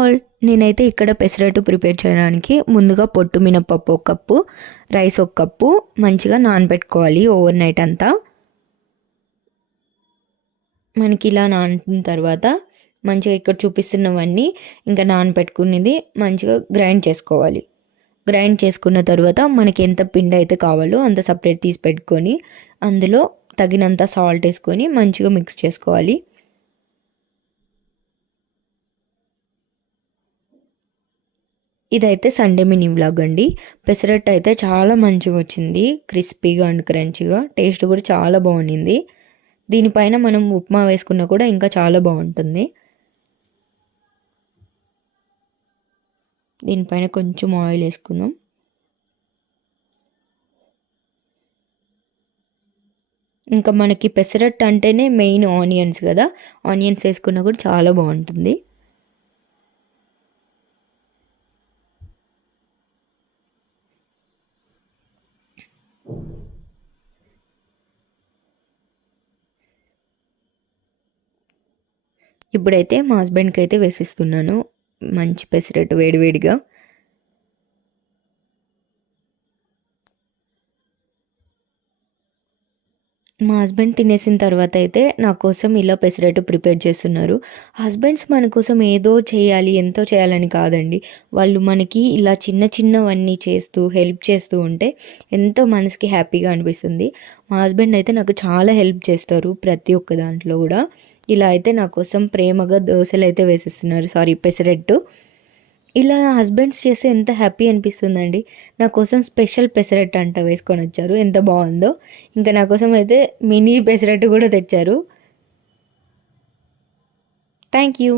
All, నేనైతే ఇక్కడ pesarattu prepare చేయడానికి ముందుగా పొట్టు మినపప్పు 1 కప్పు, రైస్ 1 కప్పు మంచిగా నానబెట్టుకోవాలి ఓవర్ నైట్ అంతా. మనకి ఇలా నానిన తర్వాత మంచిగా ఇక్కడ చూపిస్తున్నవన్నీ ఇంకా నానబెట్టుకునేది మంచిగా గ్రైండ్ చేసుకోవాలి. గ్రైండ్ చేసుకున్న తర్వాత మనకి ఎంత పిండి అయితే కావాలో అంత సపరేట్ తీసి పెట్టుకొని అందులో తగినంత సాల్ట్ వేసుకొని మంచిగా మిక్స్ చేసుకోవాలి. ఇదైతే సండే మినీ వ్లాగ్ అండి. పెసరట్టు అయితే చాలా మంచిగా వచ్చింది, క్రిస్పీగా అండ్ క్రంచీగా, టేస్ట్ కూడా చాలా బాగుంది. దీనిపైన మనం ఉప్మా వేసుకున్నా కూడా ఇంకా చాలా బాగుంటుంది. దీనిపైన కొంచెం ఆయిల్ వేసుకుందాం. ఇంకా మనకి పెసరట్టు అంటేనే మెయిన్ ఆనియన్స్ కదా, ఆనియన్స్ వేసుకున్నా కూడా చాలా బాగుంటుంది. ఇప్పుడైతే మా హస్బెండ్కి అయితే వేసిస్తున్నాను మంచి పెసరట్టు వేడివేడిగా. మా హస్బెండ్ తినేసిన తర్వాత అయితే నా కోసం ఇలా పెసరట్టు ప్రిపేర్ చేస్తున్నారు. హస్బెండ్స్ మన కోసం ఏదో చేయాలి, ఎంతో చేయాలని కాదండి, వాళ్ళు మనకి ఇలా చిన్న చిన్నవన్నీ చేస్తూ హెల్ప్ చేస్తూ ఉంటే ఎంతో మనసుకి హ్యాపీగా అనిపిస్తుంది. మా హస్బెండ్ అయితే నాకు చాలా హెల్ప్ చేస్తారు ప్రతి ఒక్క దాంట్లో కూడా. ఇలా అయితే నా కోసం ప్రేమగా దోశలు అయితే వేసిస్తున్నారు, పెసరట్టు. ఇలా హస్బెండ్స్ చేస్తే ఎంత హ్యాపీ అనిపిస్తుందండి. నా కోసం స్పెషల్ పెసరట్టు అంట వేసుకొని వచ్చారు, ఎంత బాగుందో. ఇంకా నా కోసం అయితే మినీ పెసరట్టు కూడా తెచ్చారు. Thank you.